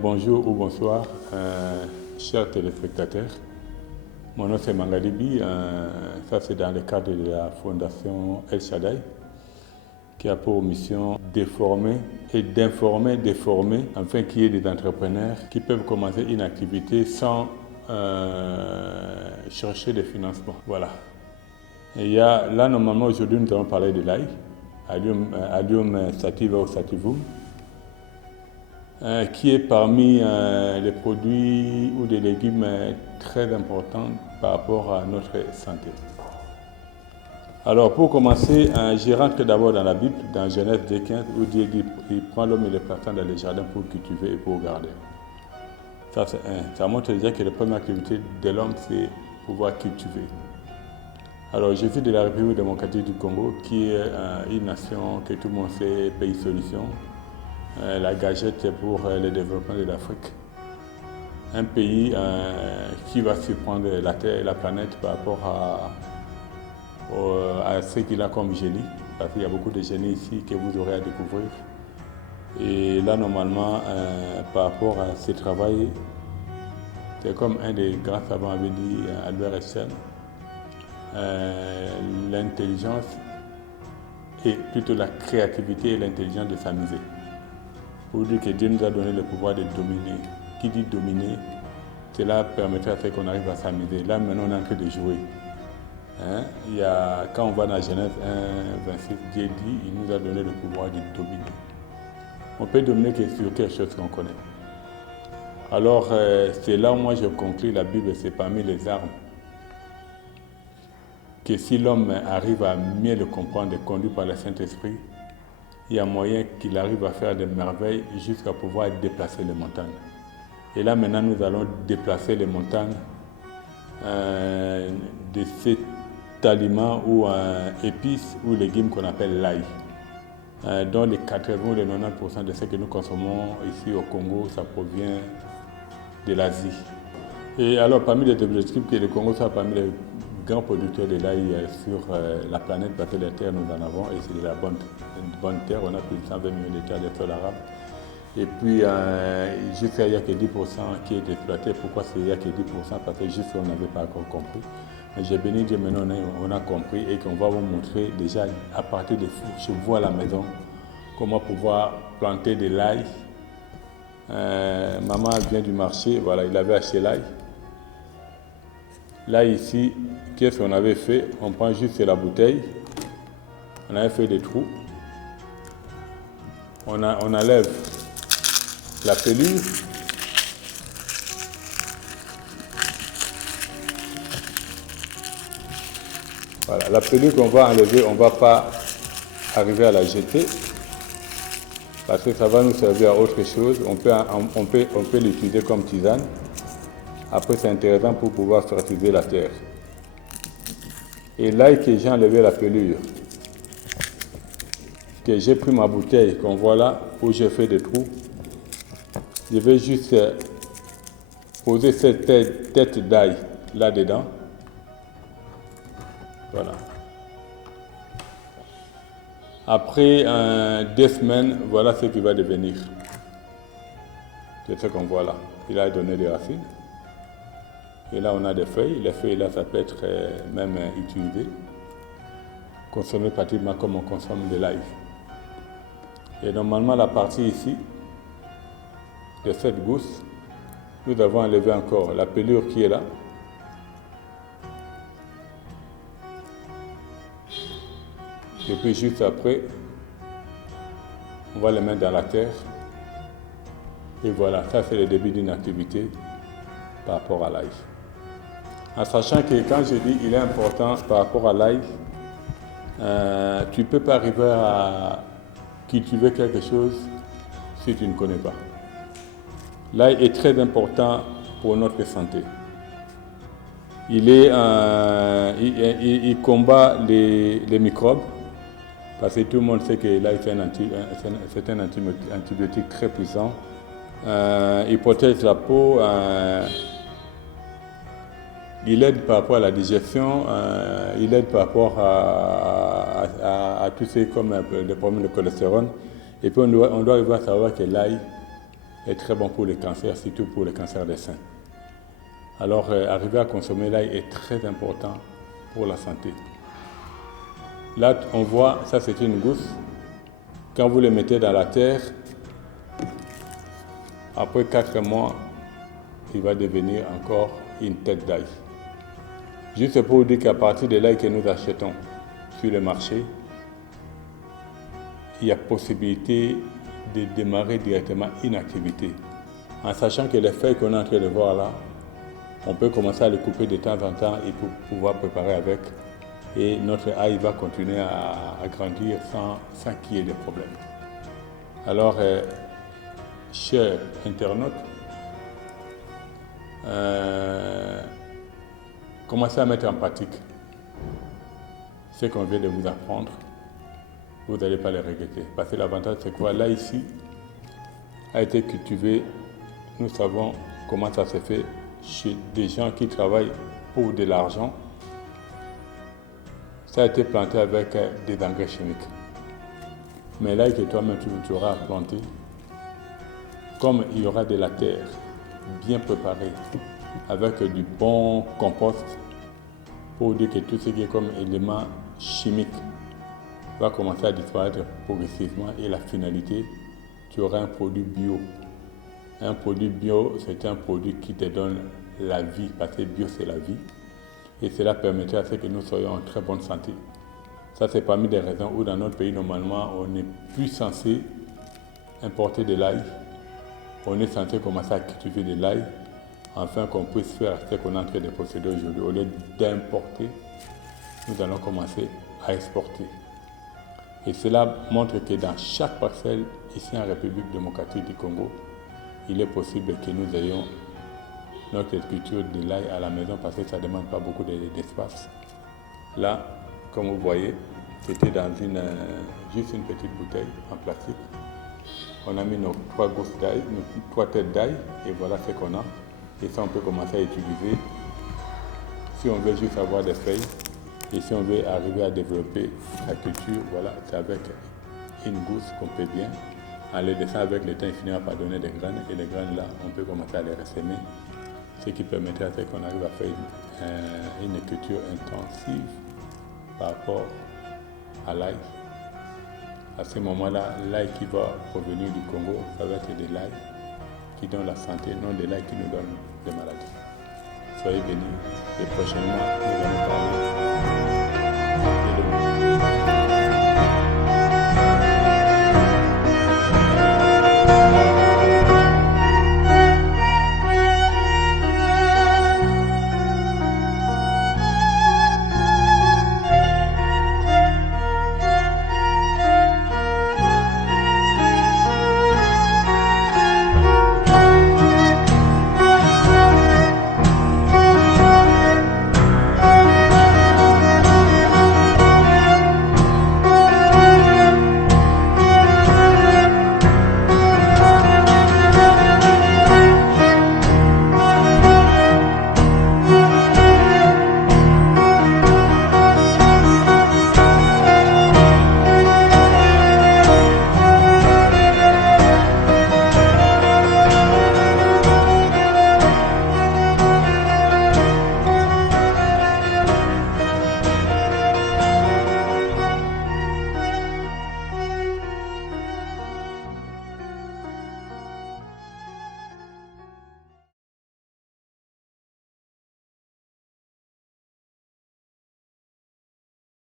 Bonjour ou bonsoir, chers téléspectateurs. Mon nom c'est Mangalibi, ça c'est dans le cadre de la fondation El Shaddai, qui a pour mission de former et d'informer, de former, afin qu'il y ait des entrepreneurs qui peuvent commencer une activité sans chercher des financements. Voilà. Et là, normalement, aujourd'hui, nous allons parler de l'ail, Allium sativa ou sativum, qui est parmi les produits ou des légumes très importants par rapport à notre santé. Alors pour commencer, je rentre d'abord dans la Bible, dans Genèse 2:15, où Dieu dit il prend l'homme et les plante dans les jardins pour cultiver et pour garder. Ça, c'est ça montre déjà que la première activité de l'homme, c'est pouvoir cultiver. Alors je suis de la République démocratique du Congo, qui est une nation que tout le monde sait, pays solution. La gagette pour le développement de l'Afrique. Un pays qui va surprendre la Terre et la planète par rapport à ce qu'il a comme génie, parce qu'il y a beaucoup de génies ici que vous aurez à découvrir. Et là, normalement, par rapport à ce travail, c'est comme un des grands savants avait dit, Albert Einstein, l'intelligence et plutôt la créativité et l'intelligence de s'amuser. Pour dire que Dieu nous a donné le pouvoir de dominer. Qui dit dominer, cela permettrait à ce qu'on arrive à s'amuser. Là, maintenant, on est en train de jouer. Quand on va dans Genèse 1:26, Dieu dit il nous a donné le pouvoir de dominer. On peut dominer que sur quelque chose qu'on connaît. Alors, c'est là où moi je conclus la Bible, c'est parmi les armes. Que si l'homme arrive à mieux le comprendre et conduit par le Saint-Esprit, il y a moyen qu'il arrive à faire des merveilles jusqu'à pouvoir déplacer les montagnes. Et là, maintenant, nous allons déplacer les montagnes de cet aliment ou épice ou légumes qu'on appelle l'ail, dont les 80 ou les 90% de ce que nous consommons ici au Congo, ça provient de l'Asie. Et alors, parmi les objectifs que le Congo soit parmi les grands producteurs de l'ail sur la planète, parce que la terre nous en avons, et c'est de la bonne terre, on a plus de 120 millions d'hectares de sol arabe. Et puis, jusqu'à il n'y a que 10% qui est exploité. Pourquoi il n'y a que 10%? Parce que juste on n'avait pas encore compris. Mais j'ai béni Dieu, maintenant on a compris et qu'on va vous montrer déjà à partir des chevaux à la maison comment pouvoir planter de l'ail. Maman vient du marché, voilà, il avait acheté l'ail. Là ici, qu'est-ce qu'on avait fait? On prend juste la bouteille, on avait fait des trous, on enlève la pelure, voilà, la pelure qu'on va enlever, on ne va pas arriver à la jeter, parce que ça va nous servir à autre chose, on peut l'utiliser comme tisane. Après, c'est intéressant pour pouvoir fertiliser la terre. Et là que j'ai enlevé la pelure, que j'ai pris ma bouteille qu'on voit là, où j'ai fait des trous, je vais juste poser cette tête d'ail là-dedans. Voilà. Après 2 semaines, voilà ce qu'il va devenir. C'est ce qu'on voit là. Il a donné des racines. Et là, on a des feuilles. Les feuilles, là, ça peut être même utilisé, consommé pratiquement comme on consomme de l'ail. Et normalement, la partie ici, de cette gousse, nous avons enlevé encore la pelure qui est là. Et puis, juste après, on va les mettre dans la terre. Et voilà, ça, c'est le début d'une activité par rapport à l'ail. En sachant que quand je dis il est important par rapport à l'ail, tu ne peux pas arriver à cultiver quelque chose si tu ne connais pas. L'ail est très important pour notre santé. Il combat les microbes, parce que tout le monde sait que l'ail c'est un antibiotique très puissant. Il protège la peau. Il aide par rapport à la digestion, il aide par rapport à tout ce comme des problèmes de cholestérol. Et puis on doit arriver à savoir que l'ail est très bon pour les cancers, surtout pour les cancers des seins. Alors, arriver à consommer l'ail est très important pour la santé. Là, on voit, ça c'est une gousse. Quand vous le mettez dans la terre, après 4 mois, il va devenir encore une tête d'ail. Juste pour vous dire qu'à partir de l'ail que nous achetons sur le marché, il y a possibilité de démarrer directement une activité. En sachant que les feuilles qu'on est en train de voir là, on peut commencer à les couper de temps en temps et pour pouvoir préparer avec. Et notre ail va continuer à grandir sans qu'il y ait de problème. Alors, chers internautes, commencez à mettre en pratique ce qu'on vient de vous apprendre. Vous n'allez pas les regretter. Parce que l'avantage, c'est quoi? Là, ici, a été cultivé. Nous savons comment ça se fait chez des gens qui travaillent pour de l'argent. Ça a été planté avec des engrais chimiques. Mais là, que toi-même, tu auras à planter, comme il y aura de la terre bien préparée, avec du bon compost, pour dire que tout ce qui est comme élément chimique va commencer à disparaître progressivement et la finalité, tu auras un produit bio. Un produit bio, c'est un produit qui te donne la vie, parce que bio, c'est la vie. Et cela permettra à ce que nous soyons en très bonne santé. Ça, c'est parmi des raisons où dans notre pays, normalement, on n'est plus censé importer de l'ail. On est censé commencer à cultiver de l'ail, afin qu'on puisse faire ce qu'on est en train de procéder aujourd'hui. Au lieu d'importer, nous allons commencer à exporter. Et cela montre que dans chaque parcelle, ici en République démocratique du Congo, il est possible que nous ayons notre culture de l'ail à la maison parce que ça ne demande pas beaucoup d'espace. Là, comme vous voyez, c'était dans juste une petite bouteille en plastique. On a mis nos 3 gousses d'ail, nos 3 têtes d'ail, et voilà ce qu'on a. Et ça, on peut commencer à utiliser si on veut juste avoir des feuilles. Et si on veut arriver à développer la culture, voilà, c'est avec une gousse qu'on peut bien. En les laissant avec le temps, il finira par donner des graines. Et les graines là, on peut commencer à les ressemer. Ce qui permettrait à ce qu'on arrive à faire une culture intensive par rapport à l'ail. À ce moment-là, l'ail qui va provenir du Congo, ça va être de l'ail qui donne la santé, non de l'ail qui nous donne des maladies. Soyez bénis et prochainement, nous allons parler